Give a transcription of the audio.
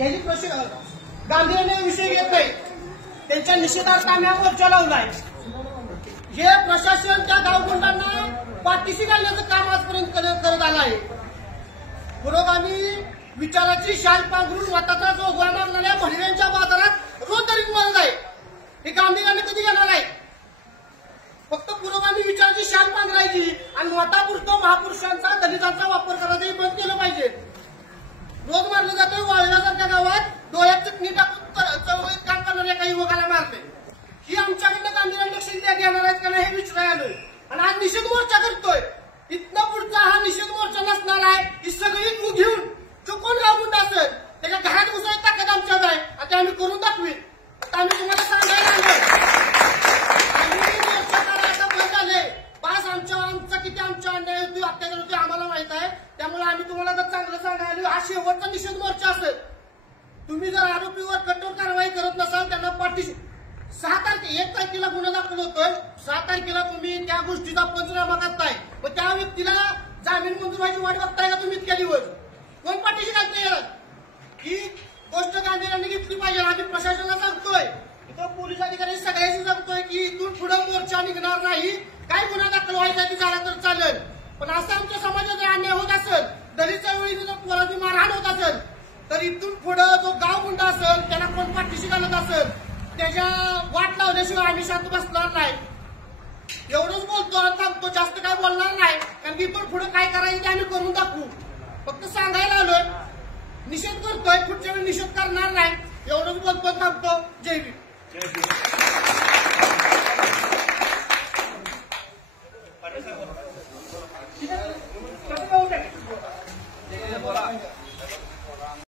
याची गांभीर्याने विषय घेत नाही, त्यांच्या निषेधार्थ आम्ही हा मोर्चा लावलाय. हे प्रशासन त्या गावगुंडांना पाठीशी घालण्याचं काम आजपर्यंत करत आलं आहे. पुरोगामी विचाराची शाल पांघरून मताचा जोगवा मागणाऱ्या भडव्यांच्या बाजारात रोज तरी मदत आहे. हे गांभीर्याने कधी घेणार आहे? फक्त पुरोगामी विचाराची शाल पांघरायची आणि मतापुरतं महापुरुषांचा दलितांचा वापर करायचा बंद केलं पाहिजे. रोज मारलं जातं वाळव्यासारख्या गावात डोळ्यात चटणी टाकून चळवळीत काम करणाऱ्या काही युवकाला मारते. ही आमच्याकडनं गांभीर्याने लक्ष घेणार आहेत का नाही हे विचारायला आलोय. आणि आज निषेध मोर्चा करतोय. इथनं पुढचा हा निषेध मोर्चा नसणार आहे. ही सगळी तू घेऊन जो कोण गावगुंड असेल त्याच्या घरात घुसायची ताकद आमच्याकडे आहे. आता आम्ही करून दाखवी. आता आम्ही तुम्हाला सांगायला पास आमचा किती आमच्या अन्याय होती, अत्याचार होते आम्हाला माहित आहे. त्यामुळे आम्ही तुम्हाला जर चांगलं सांगायला हा शेवटचा निषेध मोर्चा असेल. तुम्ही जर आरोपीवर कठोर कारवाई करत नसाल त्यांना पाठीशी 6 तारखेला 1 तारखेला गुन्हा दाखल होतोय. 6 तारखेला तुम्ही त्या गोष्टीचा पंचनामा करताय. पण त्या व्यक्तीला जामीन मंजूर व्हायची वाट बघताय का तुम्ही इतक्या दिवस? कोण पाठीशी घालतोय? ही गोष्ट गांभीर्याने घेतली पाहिजे. आम्ही प्रशासनाला सांगतोय, इथं पोलीस अधिकारी सगळ्यांशी सांगतोय की इथून पुढे मोर्चा निघणार नाही. काय गुन्हा दाखल व्हायचा ती झाला तर चालेल, पण असं आमच्या समाजात अन्याय होत असेल, दलितच्या वेळी जर पोराची मारहाण होत असेल तर इथून पुढे जो गावगुंडा असेल त्याला कोण पाठीशी घालत असेल त्याच्या वाट लावल्याशिवाय आम्ही शांत बसणार नाही. एवढंच बोलतो आणि थांबतो, जास्त काय बोलणार नाही. कारण की इथून पुढे काय करायचं ते आम्ही करून दाखवू. फक्त सांगायला आलोय, निषेध करतोय, पुढच्या वेळी निषेध करणार नाही. एवढंच बोलतो, थांबतो. जय भीम. बोला.